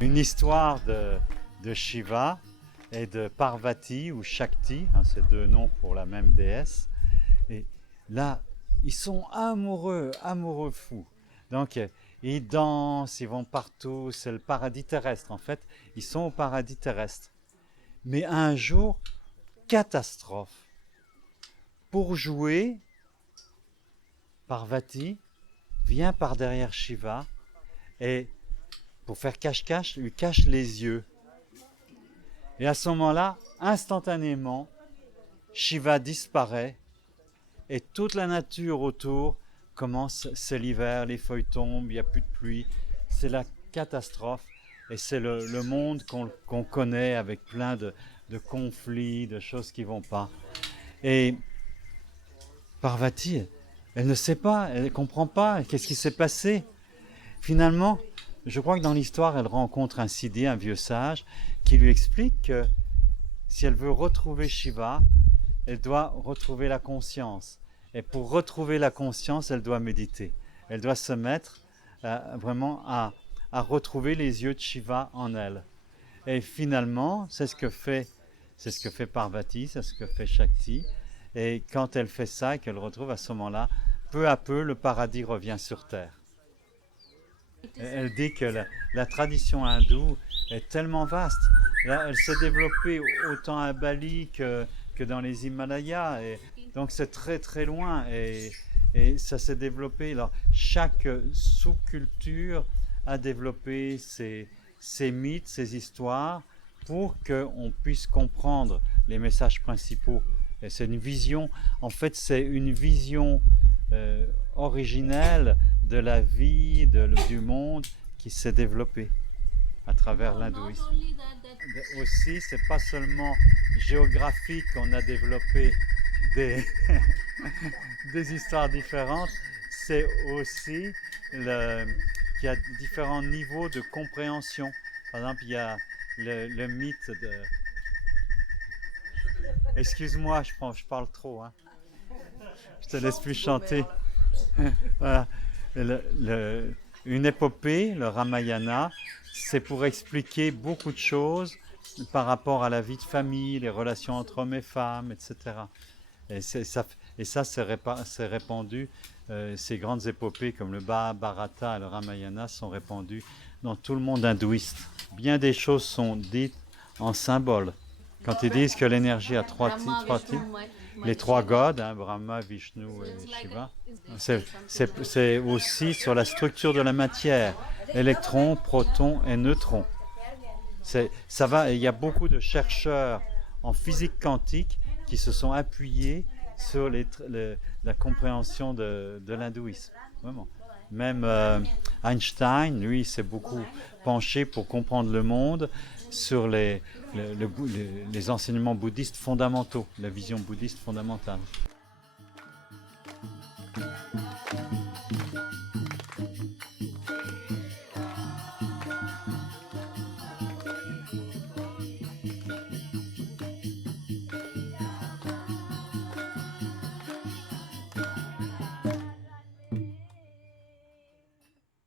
Une histoire de Shiva et de Parvati ou Shakti, hein, c'est deux noms pour la même déesse. Et là, ils sont amoureux, amoureux fous. Donc, ils dansent, ils vont partout, c'est le paradis terrestre en fait. Ils sont au paradis terrestre. Mais un jour, catastrophe. Pour jouer, Parvati vient par derrière Shiva et pour faire cache-cache, lui cache les yeux. Et à ce moment-là, instantanément, Shiva disparaît et toute la nature autour commence, c'est l'hiver, les feuilles tombent, il n'y a plus de pluie, c'est la catastrophe et c'est le monde qu'on connaît avec plein de conflits, de choses qui ne vont pas. Et Parvati, elle ne sait pas, elle ne comprend pas, qu'est-ce qui s'est passé. Finalement, je crois que dans l'histoire, elle rencontre un Siddhi, un vieux sage, qui lui explique que si elle veut retrouver Shiva, elle doit retrouver la conscience. Et pour retrouver la conscience, elle doit méditer. Elle doit se mettre vraiment à retrouver les yeux de Shiva en elle. Et finalement, c'est ce que fait Parvati, c'est ce que fait Shakti. Et quand elle fait ça et qu'elle retrouve à ce moment-là, peu à peu, le paradis revient sur terre. Elle dit que la tradition hindoue est tellement vaste. Là, elle s'est développée autant à Bali que dans les Himalayas. Et donc c'est très très loin. Et ça s'est développé. Alors, chaque sous-culture a développé ses mythes, ses histoires pour qu'on puisse comprendre les messages principaux. Et c'est une vision, en fait c'est une vision originelle de la vie, du monde qui s'est développée à travers l'hindouisme. Aussi, c'est pas seulement géographique qu'on a développé des, des histoires différentes, c'est aussi qu'il y a différents niveaux de compréhension. Par exemple, il y a le mythe de... Excuse-moi, je parle trop, hein. Je te laisse plus chanter. Voilà. Une épopée, le Ramayana, c'est pour expliquer beaucoup de choses par rapport à la vie de famille, les relations entre hommes et femmes, etc. Et ça c'est répandu, ces grandes épopées comme le Mahabharata et le Ramayana sont répandues dans tout le monde hindouiste. Bien des choses sont dites en symbole. Quand ils disent que l'énergie a trois types, les trois gods, hein, Brahma, Vishnu et Shiva, c'est aussi sur la structure de la matière, électrons, protons et neutrons. Il y a beaucoup de chercheurs en physique quantique qui se sont appuyés sur la compréhension de l'hindouisme. Vraiment. Même Einstein, lui, s'est beaucoup penché pour comprendre le monde sur les enseignements bouddhistes fondamentaux, la vision bouddhiste fondamentale.